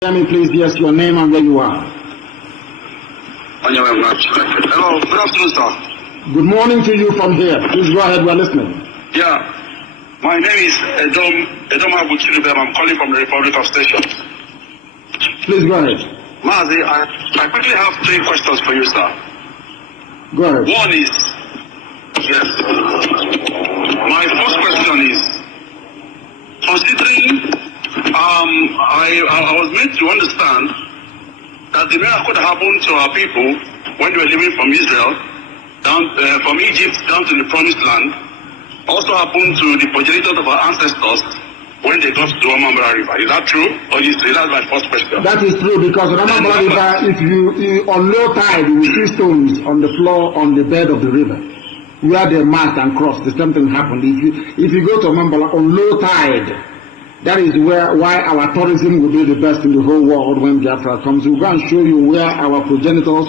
Tell me, please, yes, your name and where you are. Hello, good afternoon, sir. Good morning to you from here. Please go ahead, we are listening. Yeah, my name is Edom Abuchiribem. I'm calling from the Republic of Station. Please go ahead. Mazi, I quickly have 3 questions for you, sir. Go ahead. One is, yes, my first question is, considering I was made to understand that the miracle that happened to our people when they were living from Israel, from Egypt down to the Promised Land, also happened to the progenitors of our ancestors when they got to the Amambra River. Is that true? Or is that's my first question? That is true, because the Amambra River, if you on low tide, you will see stones on the floor on the bed of the river where they marked and crossed. The same thing happened. If you go to Amambra on low tide, that is why our tourism will be the best in the whole world when Biafra comes. We'll go and show you where our progenitors,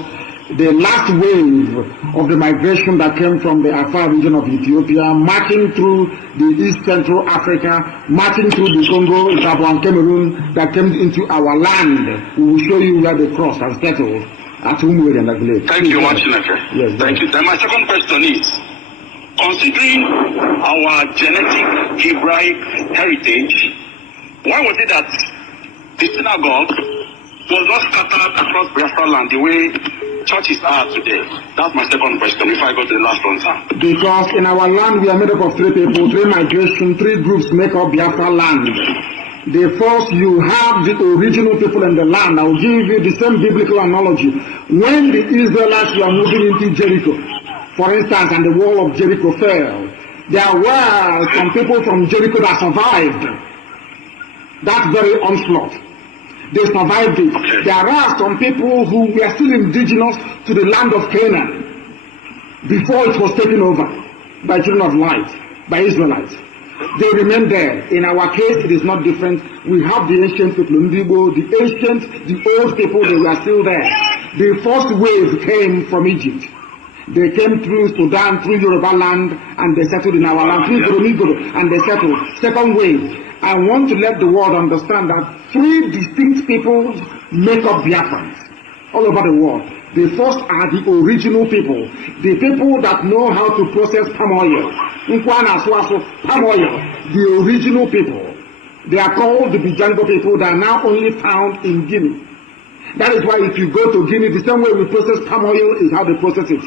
the last wave of the migration that came from the Afar region of Ethiopia, marching through the East Central Africa, marching through the Congo, Gabon, and Cameroon, that came into our land. We will show you where they crossed and settled at Umwe and Agile. Thank you much, Neke. Yes, thank you. Then my second question is, considering our genetic Hebraic heritage, why was it that the synagogue was not scattered across Biafra land the way churches are today? That's my second question, if I go to the last one, sir. Because in our land we are made up of 3 people, 3 migration, 3 groups make up Biafra land. The first, you have the original people in the land. I will give you the same biblical analogy. When the Israelites were moving into Jericho, for instance, and the wall of Jericho fell, there were some people from Jericho that survived that very onslaught. They survived it. There are some people who were still indigenous to the land of Canaan before it was taken over by children of light, by Israelites. They remained there. In our case, it is not different. We have the ancient people, the old people, they were still there. The first wave came from Egypt. They came through Sudan, through Yoruba land, and they settled in our land, through Goromigoro, and they settled. Second wave. I want to let the world understand that 3 distinct peoples make up Biafrans all over the world. The first are the original people, the people that know how to process palm oil. Palm oil, the original people. They are called the Bijango people that are now only found in Guinea. That is why if you go to Guinea, the same way we process palm oil is how they process it.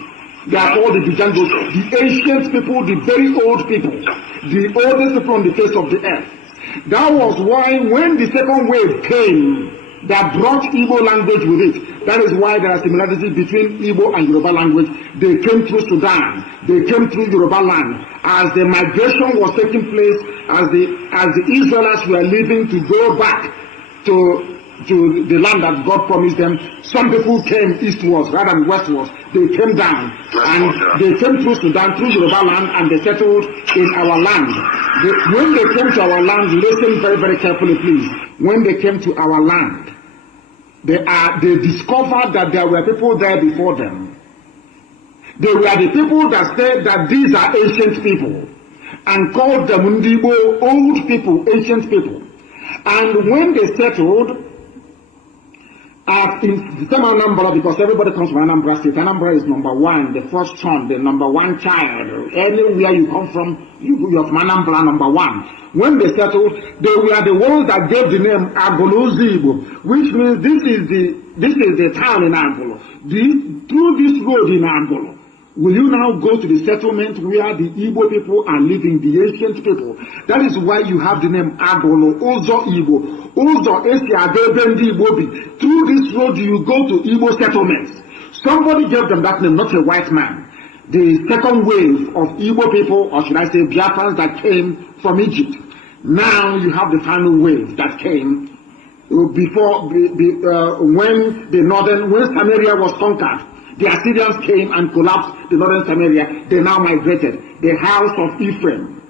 They are called the Bijango, the ancient people, the very old people, the oldest people on the face of the earth. That was why when the second wave came, that brought Igbo language with it. That is why there are similarities between Igbo and Yoruba language. They came through Sudan. They came through Yoruba land. As the migration was taking place, as the Israelites were leaving to go back to the land that God promised them, some people came eastwards rather than westwards. They came down and they came through Sudan, through Yoruba land, and they settled in our land. When they came to our land, listen very, very carefully, please. When they came to our land, they discovered that there were people there before them. They were the people that said that these are ancient people and called them Ndibo, old people, ancient people. And when they settled, in the same Anambra, because everybody comes from Anambra State. Anambra is number 1, the first son, the number 1 child. Anywhere you come from, you're from Anambra, number 1. When they settled, they were the ones that gave the name Agolo-Zibo, which means this is the town in Angolo. Through this road in Angolo, will you now go to the settlement where the Igbo people are living, the ancient people? That is why you have the name Agolo, Ozo Igbo. Ozo Esiadebendi Igbobi. Through this road you go to Igbo settlements. Somebody gave them that name, not a white man. The second wave of Igbo people, or should I say Biafrans, that came from Egypt. Now you have the final wave that came before when Samaria was conquered. The Assyrians came and collapsed the northern Samaria. They now migrated. The house of Ephraim.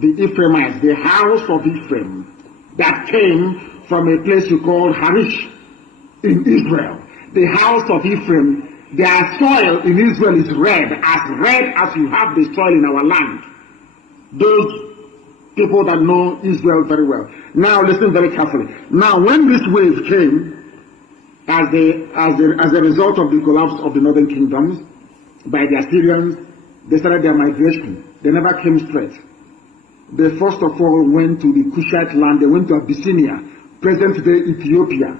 The Ephraimites, the house of Ephraim, that came from a place you call Harish in Israel. The house of Ephraim, their soil in Israel is red as you have the soil in our land. Those People that know Israel very well. Now listen very carefully. Now when this wave came, as a result of the collapse of the northern kingdoms by the Assyrians, they started their migration. They never came straight. They first of all went to the Cushite land. They went to Abyssinia, present-day Ethiopia.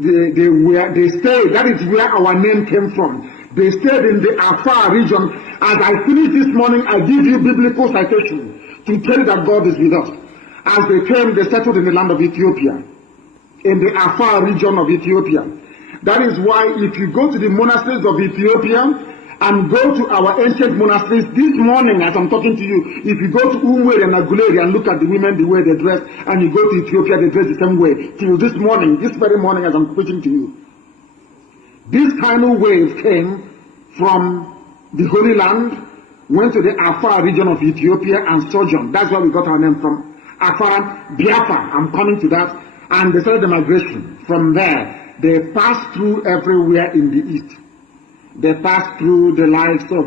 They stayed. That is where our name came from. They stayed in the Afar region. As I finish this morning, I give you biblical citation to tell you that God is with us. As they came, they settled in the land of Ethiopia, in the Afar region of Ethiopia. That is why if you go to the monasteries of Ethiopia and go to our ancient monasteries this morning as I'm talking to you, if you go to Umwe and Aguleri and look at the women, the way they dress, and you go to Ethiopia, they dress the same way. Till this morning, this very morning as I'm preaching to you. This kind of wave came from the Holy Land, went to the Afar region of Ethiopia and sojourned. That's where we got our name from. Afar, Biafra, I'm coming to that. And they started the migration. From there, they passed through everywhere in the east. They passed through the likes of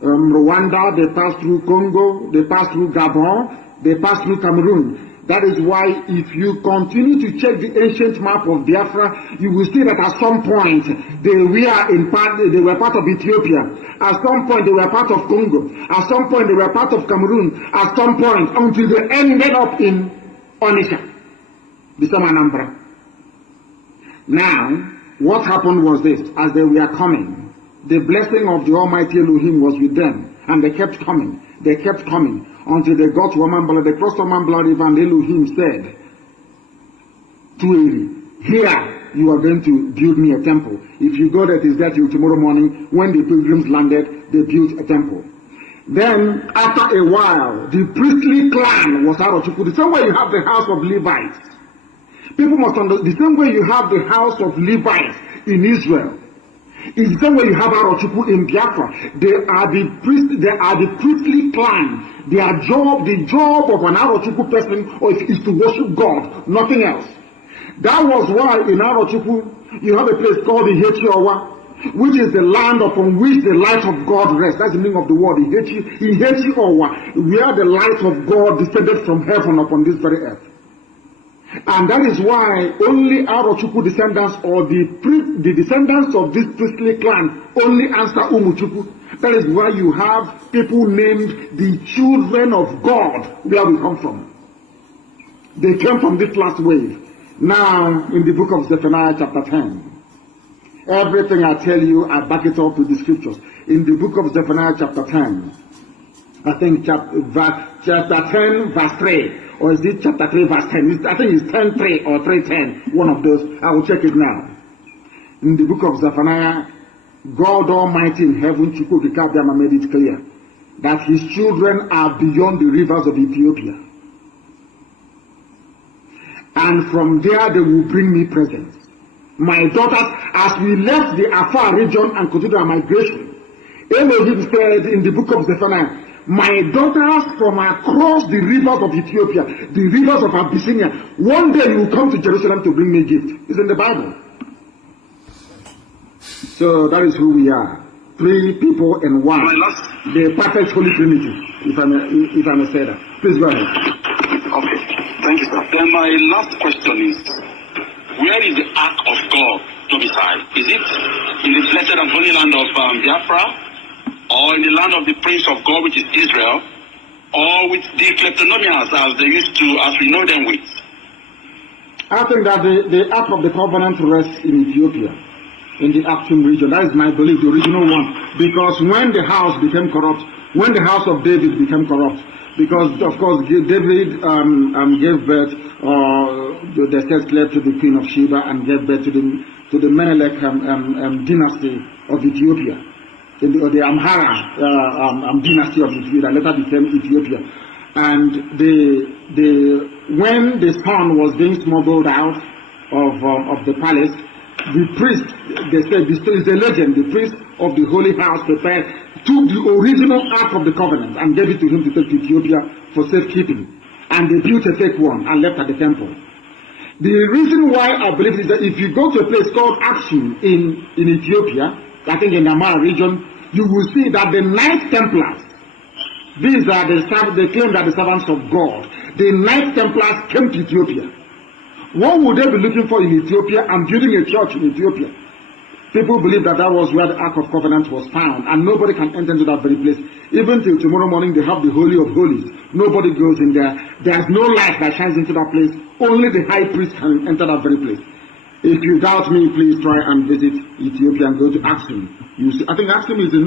Rwanda, they passed through Congo, they passed through Gabon, they passed through Cameroon. That is why if you continue to check the ancient map of Biafra, you will see that at some point they were part of Ethiopia. At some point they were part of Congo. At some point they were part of Cameroon. At some point until they ended up in Onitsha, the same Anambra. Now, what happened was this: as they were coming, the blessing of the Almighty Elohim was with them, and they kept coming. They kept coming until they got to Omambala. They crossed Omambala River, and Elohim said to Eli, "Here you are going to build me a temple. If you go there, it is there till tomorrow morning." When the pilgrims landed, they built a temple. Then, after a while, the priestly clan was out of Chukwu. The same way you have the house of Levites. People must understand, the same way you have the house of Levites in Israel, it's the same way you have Arochukwu in Biafra. They are the priestly clan. The job of an Arochukwu person is to worship God, nothing else. That was why in Arochukwu you have a place called the Ihechi, which is the land upon which the light of God rests. That's the meaning of the word Ihechi Owa, where the light of God descended from heaven upon this very earth. And that is why only Arochukwu descendants or the descendants of this priestly clan only answer Umuchukwu. That is why you have people named the children of God, where we come from. They came from this last wave. Now, in the book of Zephaniah chapter 10, everything I tell you, I back it up with the scriptures. In the book of Zephaniah chapter 10, I think chapter 10 verse 3, or is it chapter 3 verse 10? I think it's 10:3 or 3:10, one of those. I will check it now. In the book of Zephaniah, God Almighty in heaven, Chukwukikabiyama, made it clear that his children are beyond the rivers of Ethiopia. And from there they will bring me presents. My daughters, as we left the Afar region and continued our migration, Elohim said in the book of Zephaniah, my daughters from across the rivers of Ethiopia, the rivers of Abyssinia, one day you will come to Jerusalem to bring me a gift. It's in the Bible. So that is who we are. 3 people in one. The perfect Holy Trinity, if I may say that. Please go ahead. Okay. Thank you, sir. Then my last question is, where is the Ark of God domiciled? Is it in the blessed and holy land of Biafra? Or in the land of the Prince of God, which is Israel, or with the kleptonomians as they used to, as we know them with? I think that the Ark of the Covenant rests in Ethiopia, in the Aksum region. That is my belief, the original one. Because when the house became corrupt, when the house of David became corrupt, because of course David gave birth, the sex led to the Queen of Sheba and gave birth to the Menelik dynasty of Ethiopia. The Amhara dynasty of Ethiopia that later became Ethiopia. And when the son was being smuggled out of the palace, the priest, they said, this is a legend, the priest of the holy house took the original Ark of the Covenant and gave it to him to take to Ethiopia for safekeeping. And they built a fake one and left at the temple. The reason why I believe is that if you go to a place called Aksum in Ethiopia, I think in the Amhara region, you will see that the Knight Templars, These are they claim that the servants of God. The Knights Templars came to Ethiopia. What would they be looking for in Ethiopia and building a church in Ethiopia? People believe that that was where the Ark of Covenant was found, and nobody can enter into that very place. Even till tomorrow morning, they have the Holy of Holies. Nobody goes in there. There's no light that shines into that place. Only the high priest can enter that very place. If you doubt me, please try and visit Ethiopia and go to Aksum. You see, I think Aksum is in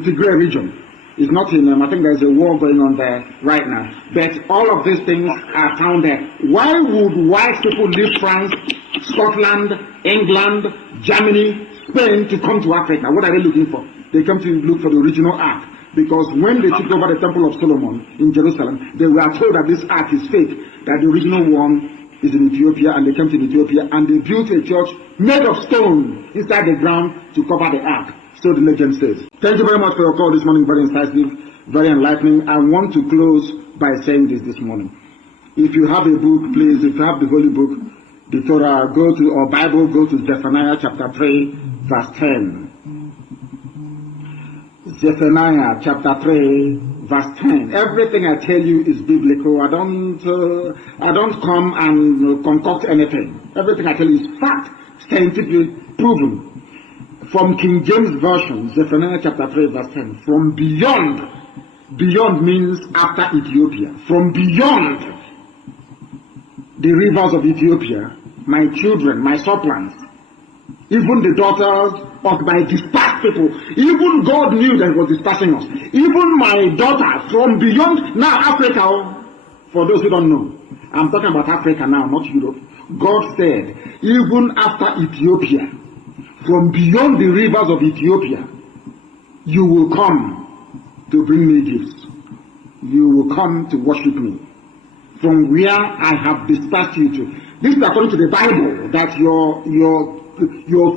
Tigray region. It's not in I think there's a war going on there right now. But all of these things are found there. Why would white people leave France, Scotland, England, Germany, Spain to come to Africa? What are they looking for? They come to look for the original ark. Because when they took over the Temple of Solomon in Jerusalem, they were told that this ark is fake, that the original one is in Ethiopia, and they came to Ethiopia and they built a church made of stone inside the ground to cover the ark. So the legend says. Thank you very much for your call this morning. Very incisive, very enlightening. I want to close by saying this morning. If you have a book, please, if you have the Holy Book, the Torah, go to, or Bible, go to Zephaniah chapter 3, verse 10. Zephaniah chapter 3, verse 10. Everything I tell you is biblical. I don't come and concoct anything. Everything I tell you is fact, scientifically proven. From King James Version, Zephaniah chapter 3, verse 10. From beyond. Beyond means after Ethiopia. From beyond the rivers of Ethiopia, my children, my suppliants, even the daughters of my dispersed people, even God knew that He was dispersing us. Even my daughter from beyond, now Africa, for those who don't know, I'm talking about Africa now, not Europe. God said, even after Ethiopia, from beyond the rivers of Ethiopia, you will come to bring me gifts. You will come to worship me. From where I have dispersed you to. This is according to the Bible, that your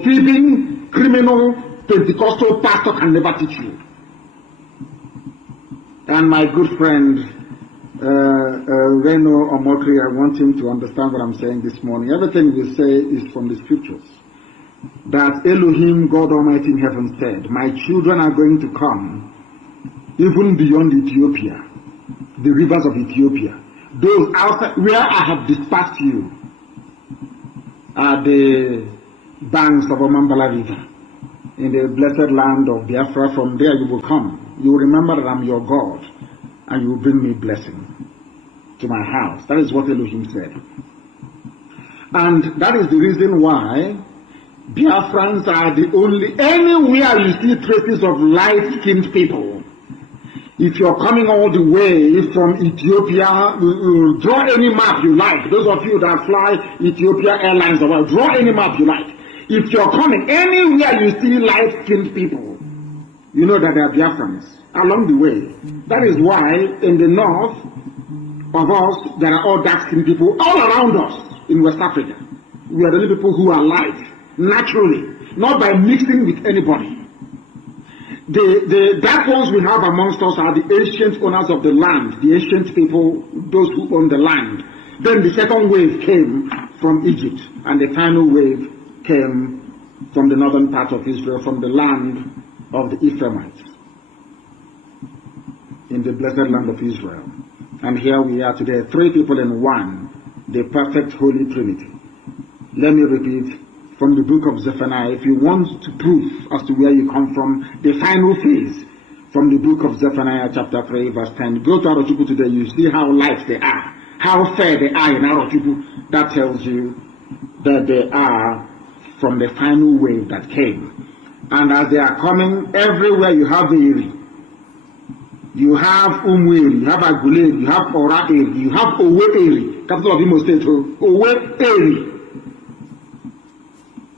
thieving, criminal, Pentecostal pastor can never teach you. And my good friend, Reno Omokri, I want him to understand what I'm saying this morning. Everything we say is from the scriptures. That Elohim, God Almighty in heaven said, my children are going to come even beyond Ethiopia, the rivers of Ethiopia. Those outside, where I have dispersed you, are the banks of Omambala River, in the blessed land of Biafra. From there you will come. You will remember that I'm your God, and you will bring me blessing to my house. That is what Elohim said. And that is the reason why Biafrans are the only, anywhere you see traces of light-skinned people, if you're coming all the way from Ethiopia, draw any map you like. Those of you that fly Ethiopia Airlines, or draw any map you like. If you're coming anywhere you see light-skinned people, you know that they are Biafrans along the way. That is why in the north of us, there are all dark-skinned people all around us in West Africa. We are the only people who are light, naturally, not by mixing with anybody. The dark ones we have amongst us are the ancient owners of the land, the ancient people, those who own the land. Then the second wave came from Egypt, and the final wave came from the northern part of Israel, from the land of the Ephraimites, in the blessed land of Israel. And here we are today, three people in one, the perfect Holy Trinity. Let me repeat. From the book of Zephaniah, if you want to prove as to where you come from, the final phase, from the book of Zephaniah chapter 3 verse 10, go to Arochukwu today, you see how light they are, how fair they are in Arochukwu. That tells you that they are from the final wave that came. And as they are coming, everywhere you have Eri, you have Umweri, you have Aguleri, you have Ora Eri, you have Owe Eri, capital of Imo State, Owe Eri.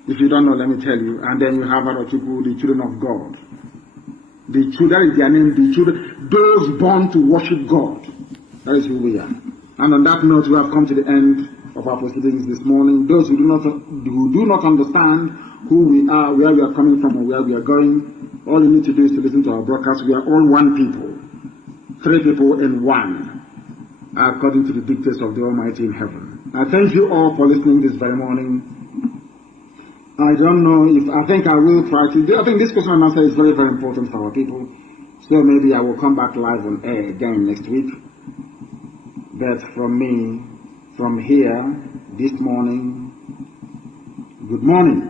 If you don't know, let me tell you. And then you have Arochukwu, the children of God. The children, is their name, the children, those born to worship God. That is who we are. And on that note, we have come to the end of our proceedings this morning. Those who do not understand who we are, where we are coming from, or where we are going, all you need to do is to listen to our broadcast. We are all one people. Three people in one, according to the dictates of the Almighty in heaven. I thank you all for listening this very morning. I don't know if, I think I will try to do, I think this question and answer is very, very important for our people. So maybe I will come back live on air again next week. But from me, from here, this morning, good morning.